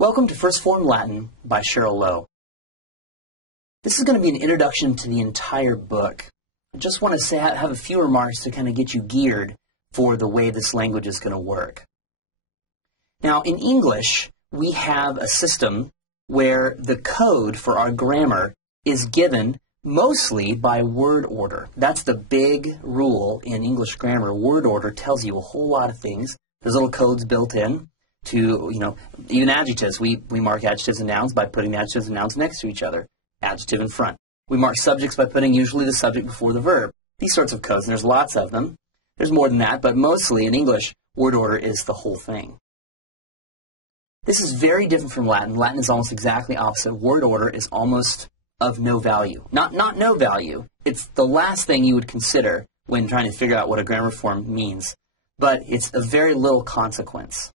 Welcome to First Form Latin by Cheryl Lowe. This is going to be an introduction to the entire book. I just want to have a few remarks to kind of get you geared for the way this language is going to work. Now, in English, we have a system where the code for our grammar is given mostly by word order. That's the big rule in English grammar. Word order tells you a whole lot of things. There's little codes built in to, even adjectives. We mark adjectives and nouns by putting adjectives and nouns next to each other. Adjective in front. We mark subjects by putting usually the subject before the verb. These sorts of codes, and there's lots of them. There's more than that, but mostly in English, word order is the whole thing. This is very different from Latin. Latin is almost exactly opposite. Word order is almost of no value. Not no value. It's the last thing you would consider when trying to figure out what a grammar form means, but it's of very little consequence.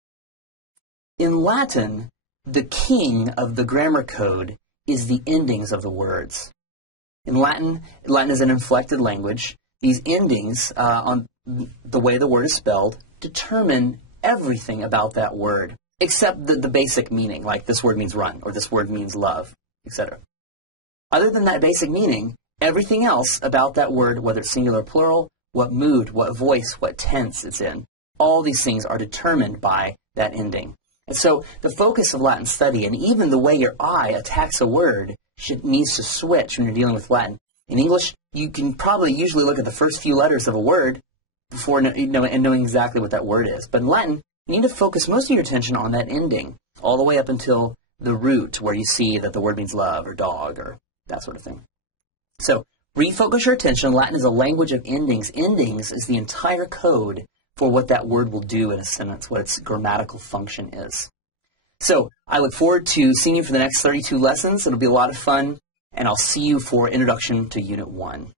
In Latin, the king of the grammar code is the endings of the words. In Latin is an inflected language. These endings, on the way the word is spelled, determine everything about that word, except the basic meaning, like this word means run, or this word means love, etc. Other than that basic meaning, everything else about that word, whether it's singular or plural, what mood, what voice, what tense it's in, all these things are determined by that ending. And so the focus of Latin study, and even the way your eye attacks a word, needs to switch when you're dealing with Latin. In English, you can probably usually look at the first few letters of a word before knowing exactly what that word is. But in Latin, you need to focus most of your attention on that ending, all the way up until the root, where you see that the word means love or dog or that sort of thing. So refocus your attention. Latin is a language of endings. Endings is the entire code for what that word will do in a sentence, what its grammatical function is. So I look forward to seeing you for the next 32 lessons. It'll be a lot of fun, and I'll see you for Introduction to Unit 1.